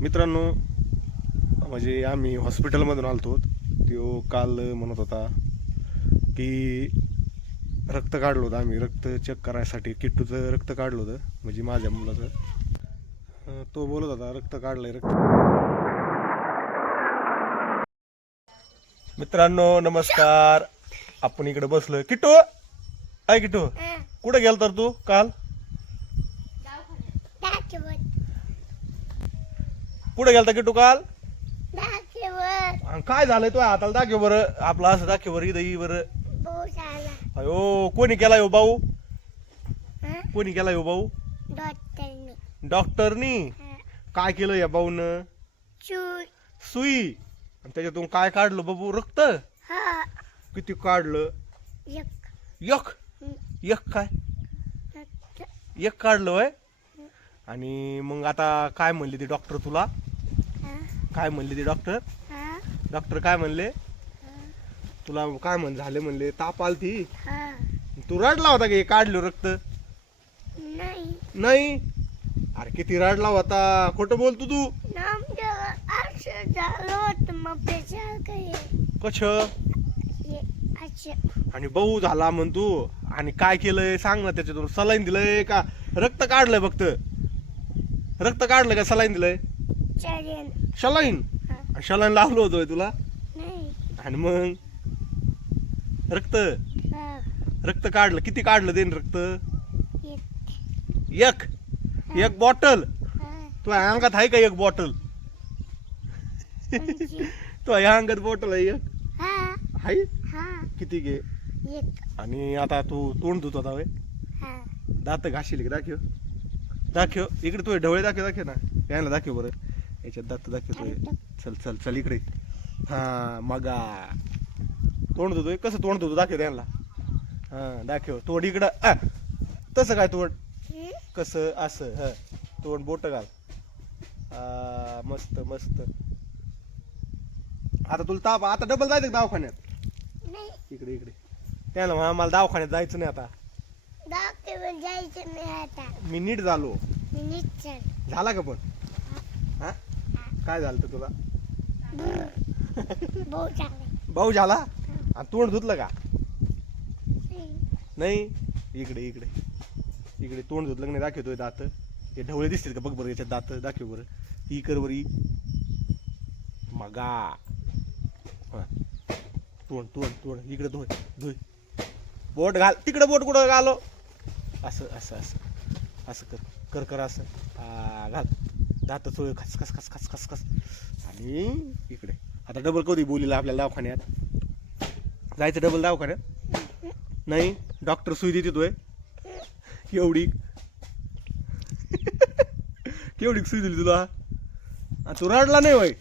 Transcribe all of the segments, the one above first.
मित्रांनो म्हणजे आम्ही हॉस्पिटलमधून आलतो. तो काल म्हणत होता की रक्त काढलं होतं आम्ही. रक्त चेक करायसाठी किट्टूचं रक्त काढलं होतं म्हणजे माझ्या मुलाचं. तो बोलत होता रक्त काढलंय रक्त मित्रांनो नमस्कार. आपण इकडे बसलोय. किट्टू काय किट्टू कुठे गेल तर तू काल? कुठे गेलता किट्टू काल? काय झालंय तो हाताला दाखव बरं. आपला असं दाखव बरं इथं बरं. पाऊस आला अयो कोणी केला यो भाऊ? हं? कोणी केला यो भाऊ? डॉक्टरने. डॉक्टरनी? हं. काय केलं या भाऊन? चूल सुई? आणि त्याच्यातून काय काढलं बाबू? रक्त? हा. किती काढलं? एक यक? हं. यक काय. एक काढलं वय आणि मग आता काय म्हणले ते डॉक्टर तुला? हा, काय म्हणले ते डॉक्टर हा, डॉक्टर काय म्हणले? हा, तुला काय म्हण झाले म्हणले ताप आलती हा. तू रडला होता की काढलं रक्त? नाही. नाही? अरे किती रडला होता खोटं बोलतो तू. असं आणि भाऊ झाला म्हण तू. आणि काय केलंय? सांग ना त्याच्यातून. सलाईन दिलंय का? रक्त काढलंय फक्त. रक्त काढलं का सलाईन दिलंय? हा. आणि सलाईन लावलं होतं तुला? नाही. आणि मग? रक्त. रक्त काढलं. किती काढलं ते रक्त? एक. एक. बॉटल. तो अंगात आहे का एक बॉटल? तो या अंगात बॉटल आहे एक? हा. आहे? हा. किती घे? आणि आता तू तोंड धुत होता होय? हा. दात घाशील दाखव. दाखव. इकडे तू ढवळे दाखव दाखव ना. यायला दाखव बरं. याच्यात दात दाखवतोय. चल चल चल इकडे. हा मगा. तोंड धुतोय. कसं तोंड धुतो? दाखव त्यांना. हा दाखव. तोंड इकडं. आ, तसं काय तोंड? कसं असं ह. तोंड बोट घाल. मस्त मस्त. आता तुला ताप आता डबल जायचं दवाखान्यात? इकडे इकडे. त्याला म्हणा मला दवाखान्यात जायचं नाही आता. जायचं नाही आता. मी नीट झालो. झाला का पण? काय झालं तुला? भाऊ झाला. आणि तोंड धुतलं का? नाही. इकडे इकडे. इकडे तोंड धुतलं नाही दाखवतोय दात. हे ढवळे दिसतील का? बघ बरं याच्यात दात. दाखव बरं. ही कर बरं मगा. हा. तोंड तोंड तोंड. इकडे धुय धुय. बोट घाल. तिकडे बोट कुठं घालो? असं असं असं. असं कर कर कर असं. हा घाल. दात चोळ खस खस खस खस खस खस. आणि इकडे. आता डबल कधी बोलीला आपल्याला दवाखान्यात? जायचं डबल दवाखान्यात? नाही? डॉक्टर सुई देते तोय. एवढी. केवढी सुई दिली तुला? तू रडला नाही होय?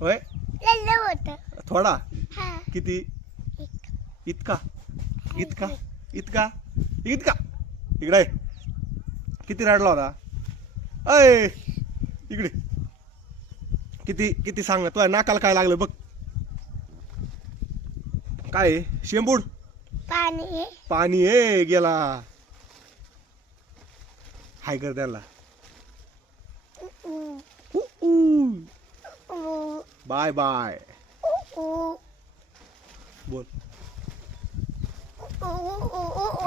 होय? थोडा? हा. किती. इतका? इतका? इतका? इतका? इकडे. किती रडला होता? अय! इकडे. किती किती सांग तुझ्या नाकाला काय लागलं बघ. काय आहे? शेंबूड? पाणी. पाणी आहे गेला. हाय कर त्याला. Bye bye. बोल.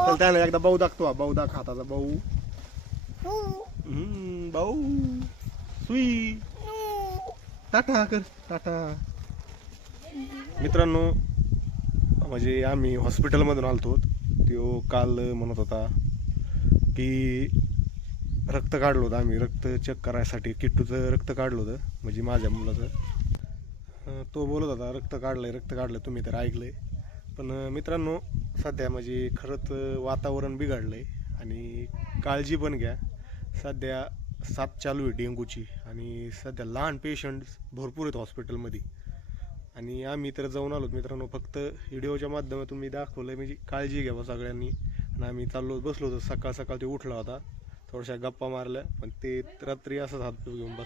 चल त्याला एकदा भाऊ दाखतो हा, भाऊ दाख हाताचा भाऊ भाऊ सुई. टाटा कर टाटा. मित्रांनो म्हणजे आम्ही हॉस्पिटलमधून आलतो. तो काल म्हणत होता की रक्त काढलं होतं आम्ही. रक्त चेक करायसाठी किट्टूचं रक्त काढलं होतं म्हणजे माझ्या मुलाचं. तो बोलत होता रक्त काढलंय रक्त काढलं तुम्ही तर ऐकलंय. पण मित्रांनो सध्या म्हणजे खरंच वातावरण वातावरण बिघडलंय आणि काळजी पण घ्या. सध्या साथ चालू आहे डेंगूची आणि सध्या लहान पेशंट्स भरपूर आहेत हॉस्पिटलमध्ये आणि आम्ही तर जाऊन आलो. मित्रांनो फक्त व्हिडिओच्या माध्यमातून मी दाखवलं म्हणजे काळजी घ्यावं सगळ्यांनी. आणि आम्ही चाललो बसलो होतो. सकाळ सकाळ ते उठला होता. थोड्याशा गप्पा मारल्या पण ते रात्री असंच हात घेऊन बस